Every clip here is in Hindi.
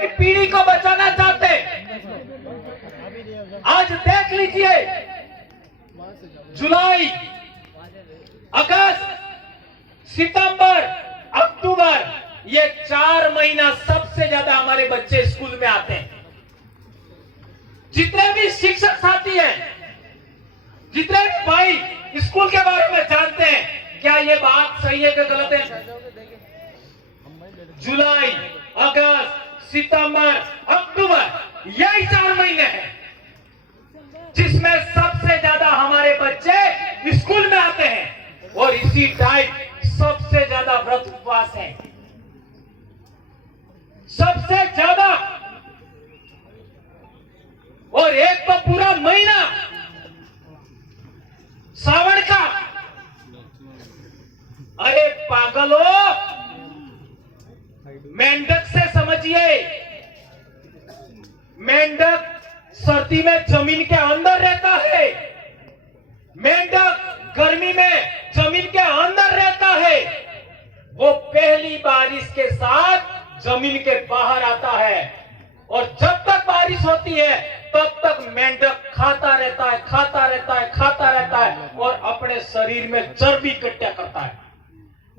की पीढ़ी को बचाना चाहते हैं। आज देख लीजिए, जुलाई, अगस्त, सितंबर, अक्टूबर, ये 4 महीना सबसे ज्यादा हमारे बच्चे स्कूल में आते हैं। जितने भी शिक्षक साथी हैं, जितने भी भाई स्कूल के बारे में जानते हैं, क्या ये बात सही है कि गलत है? जुलाई, अगस्त, सितंबर, अक्टूबर, यही 4 महीने हैं जिसमें सबसे ज्यादा हमारे बच्चे स्कूल में आते हैं, और इसी टाइम सबसे ज्यादा व्रत उपवास है, सबसे ज्यादा। और एक तो पूरा महीना सावन का। अरे पागलो, मेंढक से समझिए, मेंढक सर्दी में जमीन के अंदर रहता है, मेंढक गर्मी में जमीन के अंदर रहता है। वो पहली बारिश के साथ जमीन के बाहर आता है, और जब तक बारिश होती है तब तक मेंढक खाता रहता है, खाता रहता है, खाता रहता है, और अपने शरीर में चर्बी इकट्ठा करता है।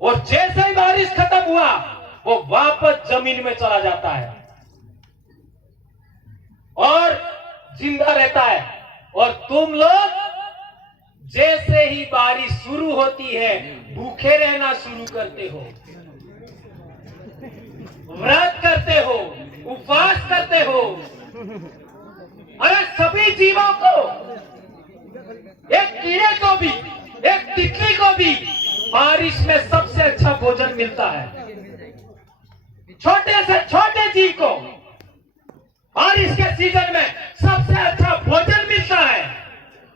और जैसे ही बारिश खत्म हुआ, वो वापस जमीन में चला जाता है और जिंदा रहता है। और तुम लोग जैसे ही बारिश शुरू होती है, भूखे रहना शुरू करते हो, व्रत करते हो, उपवास करते हो। अरे सभी जीवों को, एक कीड़े को भी, एक तितली को भी बारिश में सबसे अच्छा भोजन मिलता है। छोटे से छोटे जीव को बारिश के सीजन में सबसे अच्छा भोजन मिलता है,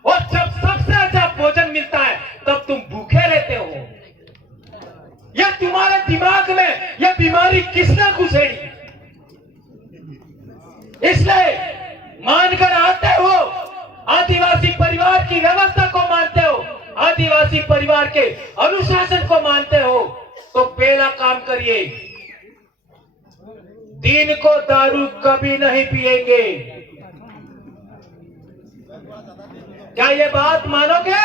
और जब सबसे अच्छा भोजन मिलता है तब तुम भूखे रहते हो। यह तुम्हारे दिमाग में यह बीमारी किसने घुसेड़ी? इसलिए मानकर आते हो, आदिवासी परिवार की व्यवस्था को मानते हो, आदिवासी परिवार के अनुशासन को मानते हो, तो पहला काम करिए, दिन को दारू कभी नहीं पिएंगे। क्या ये बात मानोगे?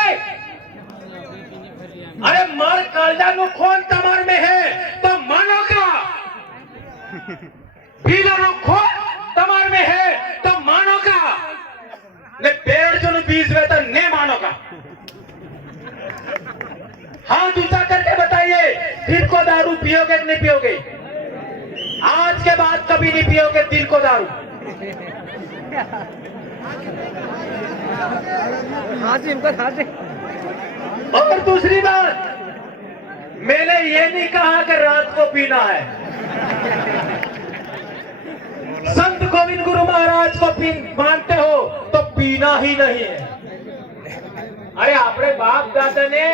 अरे मार कालजा नु खोन तमार में है तो मानोगा, पीला नु खोन तमार में है तो मानोगा, ने पेड़ जो बीज में तो नहीं मानोगा। हाथ ऊंचा करके बताइए, दिन को दारू पियोगे कि नहीं पियोगे? आज के बाद कभी नहीं पियोगे दिन को दारू। और दूसरी बात, मैंने ये नहीं कहा कि रात को पीना है। संत गोविंद गुरु महाराज को मानते हो तो पीना ही नहीं है। अरे अपने बाप दादा ने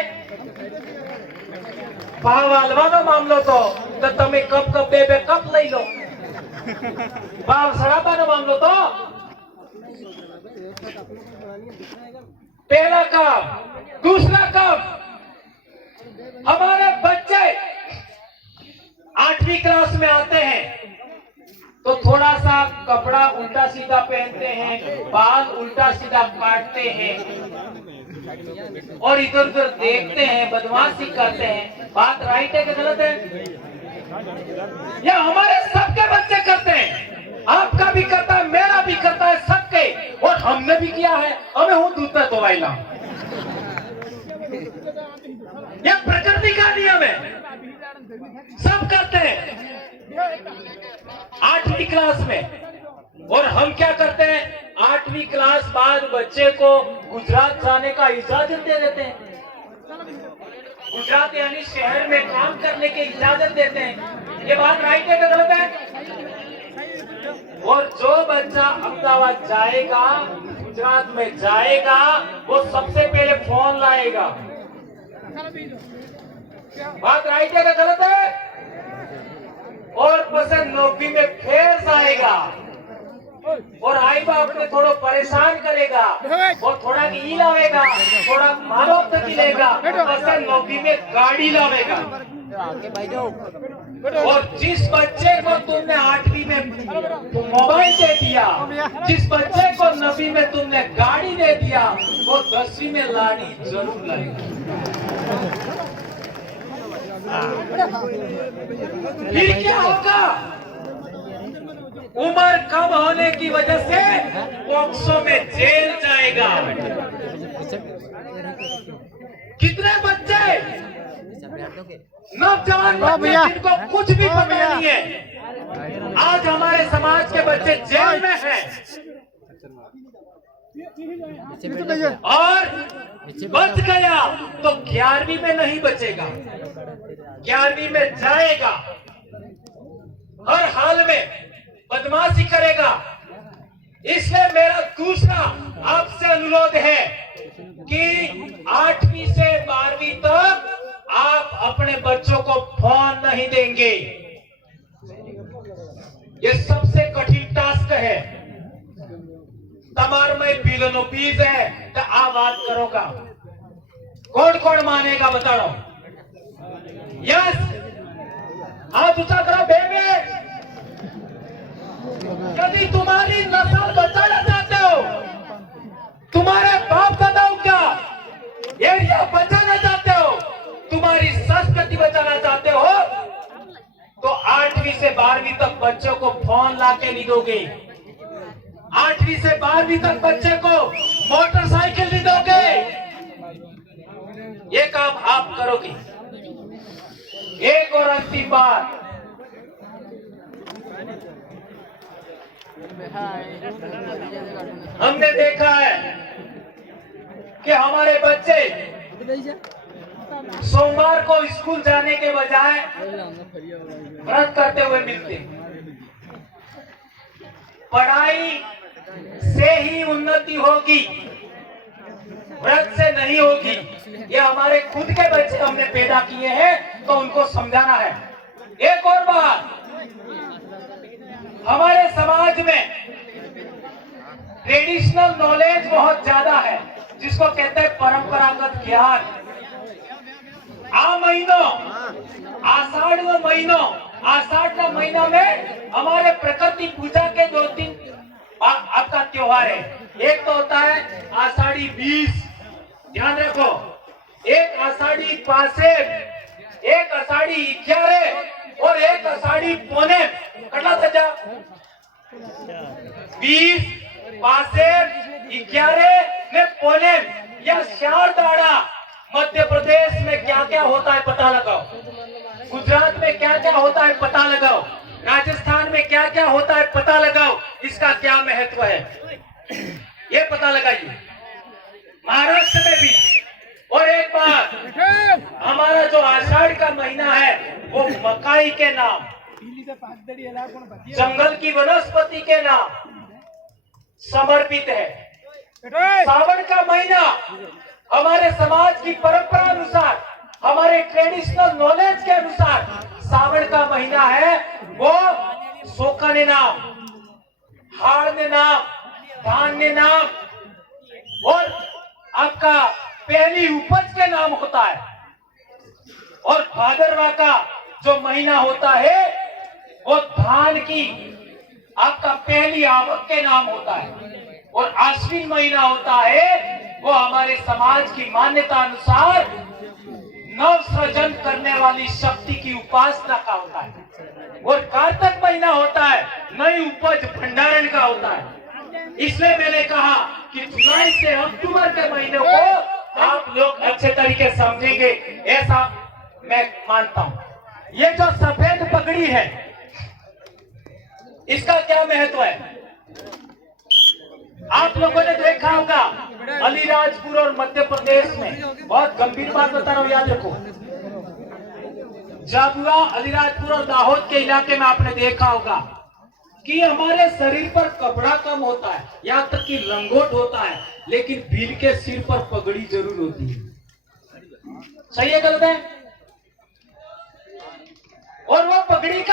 भाव हालવાનો મામલો તો તમે કપ બે કપ લઈ લો, ભાવ સડાબાનો મામલો તો पहला कप, दूसरा कप। हमारे बच्चे 8वीं क्लास में आते हैं तो थोड़ा सा कपड़ा उल्टा सीधा पहनते हैं, बाल उल्टा सीधा काटते हैं, और इधर उधर देखते हैं, बदमाशी करते हैं। बात राइट है कि गलत है? ये हमारे सबके बच्चे करते हैं, आपका भी करता है, मेरा भी करता है, सबके। और हमने भी किया है, हमें हूं दूध पे दवाई ला। ये प्रकृति का नियम है, सब करते हैं 8वीं क्लास में। और हम क्या करते हैं, 8वीं क्लास बाद बच्चे को गुजरात जाने का इजाजत दे देते हैं। गुजरात यानी शहर में काम करने की इजाजत देते हैं। ये बात राइट है कि गलत है? और जो बच्चा अहमदाबाद जाएगा, गुजरात में जाएगा, वो सबसे पहले फोन लाएगा। बात राइट है कि गलत है? और पसंद नौकरी में फिर जाएगा, और आई बाप ने थोड़ा परेशान करेगा, और थोड़ा ई लावेगा, थोड़ा मानव तक लेगा, पसंद नौकरी में गाड़ी लावेगा। और जिस बच्चे को तुमने 8वीं में मोबाइल दे दिया, जिस बच्चे को 9वीं में तुमने गाड़ी दे दिया, वो 10वीं में लाड़ी जरूर लाएगा। फिर क्या होगा? उम्र कम होने की वजह से पॉक्सो में जेल जाएगा। कितने बच्चे नौजवान बच्चे जिनको कुछ भी पता नहीं है, आज हमारे समाज के बच्चे जेल में हैं और बच गया तो 11वीं में नहीं बचेगा, 11वीं में जाएगा, हर हाल में बदमाशी करेगा। इसलिए मेरा दूसरा आपसे अनुरोध है कि 8वीं से 12वीं तक आप अपने बच्चों को फोन नहीं देंगे। ये सबसे कठिन टास्क है। तमार में पीलनो पीस है तो आप बात करोगा, कौन कौन मानेगा बताओ? यस, हाथ ऊंचा करो बेबी। यदि तुम्हारी नस्ल बचाना चाहते हो, तुम्हारे बाप दादाओं का एरिया बचाना चाहते हो, तुम्हारी संस्कृति बचाना चाहते हो, तो 8वीं से 12वीं तक बच्चों को फोन लाके नहीं दोगे। 8वीं से 12वीं तक बच्चे को मोटरसाइकिल नहीं दोगे। ये काम आप करोगे। एक और अंतिम बात, हमने देखा है कि हमारे बच्चे सोमवार को स्कूल जाने के बजाय व्रत करते हुए मिलते। पढ़ाई से ही उन्नति होगी, व्रत से नहीं होगी। ये हमारे खुद के बच्चे हमने पैदा किए हैं, तो उनको समझाना है। एक और बात, हमारे समाज में ट्रेडिशनल नॉलेज बहुत ज्यादा है, जिसको कहते हैं परंपरागत ज्ञान। आषाढ़ का महीना में हमारे प्रकृति पूजा के 2-3 आपका त्योहार है। एक तो होता है आषाढ़ी 20, ध्यान रखो, एक आषाढ़ी पासेब, एक आषाढ़ी 11 और एक आषाढ़ी पौने। कटला सजा 20 पासेब 11 में पौने या शारदाड़ा। मध्य प्रदेश में क्या क्या होता है पता लगाओ, गुजरात में क्या क्या होता है पता लगाओ, राजस्थान में क्या क्या होता है पता लगाओ, इसका क्या महत्व है ये पता लगाइए। महाराष्ट्र में भी। और एक बात, हमारा जो आषाढ़ का महीना है वो मकाई के नाम, जंगल की वनस्पति के नाम समर्पित है। सावन का महीना हमारे समाज की परंपरा अनुसार, हमारे ट्रेडिशनल नॉलेज के अनुसार सावन का महीना है वो सोखने नाम, हाड़ने नाम, धान्य नाम और आपका पहली उपज के नाम होता है। और भादरवा का जो महीना होता है वो धान की आपका पहली आवक के नाम होता है। और आश्विन महीना होता है वो हमारे समाज की मान्यता अनुसार नव सृजन करने वाली शक्ति की उपासना का होता है। और कार्तिक महीना होता है नई उपज भंडारण का होता है। इसलिए मैंने कहा कि जुलाई से अक्टूबर के महीने को आप लोग अच्छे तरीके समझेंगे, ऐसा मैं मानता हूं। ये जो सफेद पगड़ी है इसका क्या महत्व है? आप लोगों ने देखा होगा अलीराजपुर और मध्य प्रदेश में, बहुत गंभीर बात बता रहा हूं, याद रखो। झाबुआ, अलीराजपुर और दाहोद के इलाके में आपने देखा होगा कि हमारे शरीर पर कपड़ा कम होता है, यहाँ तक कि लंगोट होता है, लेकिन भील के सिर पर पगड़ी जरूर होती है। सही है गलत है? और वो पगड़ी का